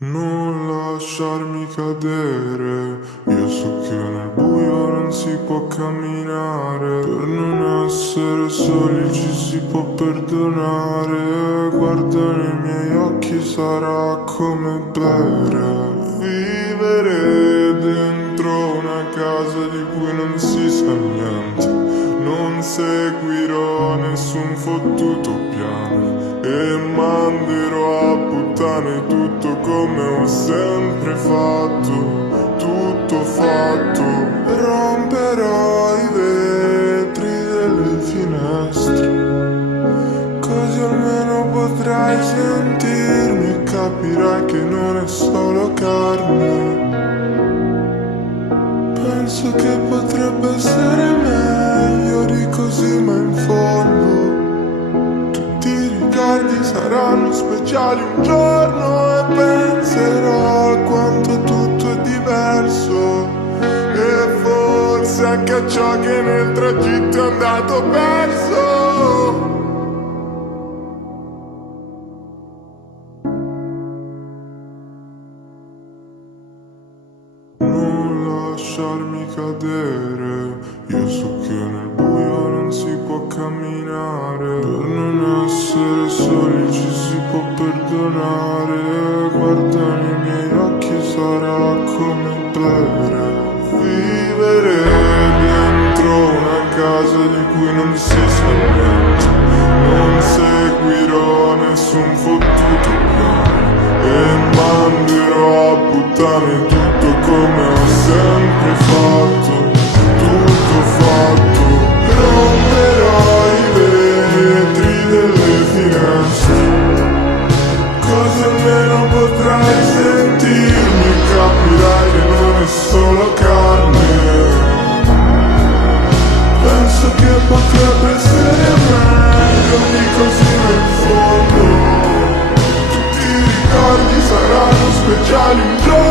Non lasciarmi cadere, io so che nel buio non si può camminare. Per non essere soli ci si può perdonare. Guarda nei miei occhi sarà come bere. Vivere dentro una casa di cui non si sa niente. Non seguirò nessun fottuto piano e manderò a puttane tutto come ho sempre fatto, tutto fatto. Romperò i vetri delle finestre, così almeno potrai sentirmi e capirai che non è solo carne. Penso che potrebbe essere meglio di così, ma in fondo tutti i ricordi saranno speciali un giorno e penserò a quanto tutto è diverso e forse anche a ciò che nel tragitto è andato perso. Non lasciarmi cadere, io so che nel buio non si può camminare. Per non essere soli ci si può perdonare. Guarda nei miei occhi sarà come bere. Vivere dentro una casa di cui non si sa niente. Non seguirò nessun fottuto piano e manderò a puttane tutto come ho sempre fatto, tutto fatto. Romperò i vetri delle finestre, così almeno potrai sentirmi e capirai che non è solo carne. Penso che potrebbe essere meglio di così nel fondo. Tutti i ricordi saranno speciali un giorno